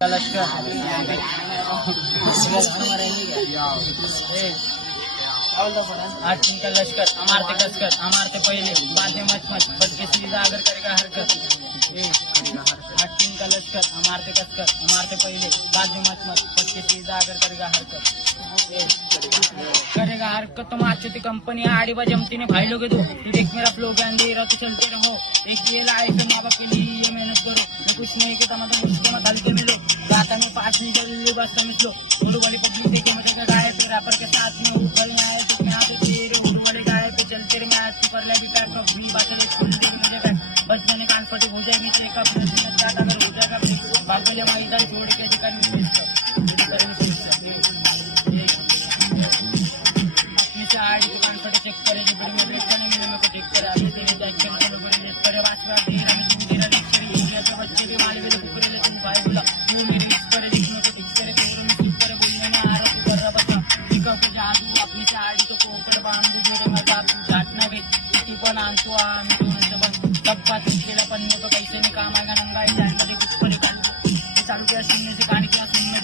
का लश्कर आठ दिन का लश्कर अमारते कसकर अमारते पहले बातें मच मच बच्चे सीधा अगर करेगा हरकत। आठ दिन का लश्कर अमारते कसकर अमारते पहले बातें मच मच बच्चे सीधा अगर करेगा हरकत। करेगा हरकत तो माचो ती कंपनी आड़ी जमती ने भाई लोग दो तू देख मेरा फ्लो ज्ञान दे रहा तो चलते रहो एक ये लाइफ माँ बाप के लिए ये मेहनत करो मैं कुछ नहीं कहता मतलब मुझको मत हल्के मिलो गाता में पास नहीं चल बस समझ लो उड़ वाली पब्लिक देखे मतलब गाय पे रैपर के साथ में ऊपर आए तो मैं आते तेरे उड़ वाले गाय पे चलते रहे मैं आज पर ले भी पैक भी बात चले स्कूल में मुझे बैठ बस मैंने कान फटे हो जाएगी तेरे का अपना स्टार्ट अगर हो जाएगा बाबू ने हमारी इधर छोड़ के कर आड़ी को कान फटे चेक करे जो बड़ी मेरे चले मैंने मेरे को चेक करा अभी तेरे चेक करे बड़ी लेट करे बात बात तेरा मैं तेरा लेक्चर इंडिया के बच्चे के मारे वाले कुकरे ले तुम भाई बोला तू मेरी इस करे देखने को इस करे तुम मैं इस करे बोलने ना आ रहा तू कर रहा बता ठीक है जादू अपनी साड़ी तो कोकर बांधू मेरे मजाक तू जाटना गई तू पण आणतो आम्ही तो नंतर बस सब बात केला पण तो पैसे ने काम आएगा नंगा ही जान मध्ये कुछ करे चालू किया सुनने से कहानी क्या सुनने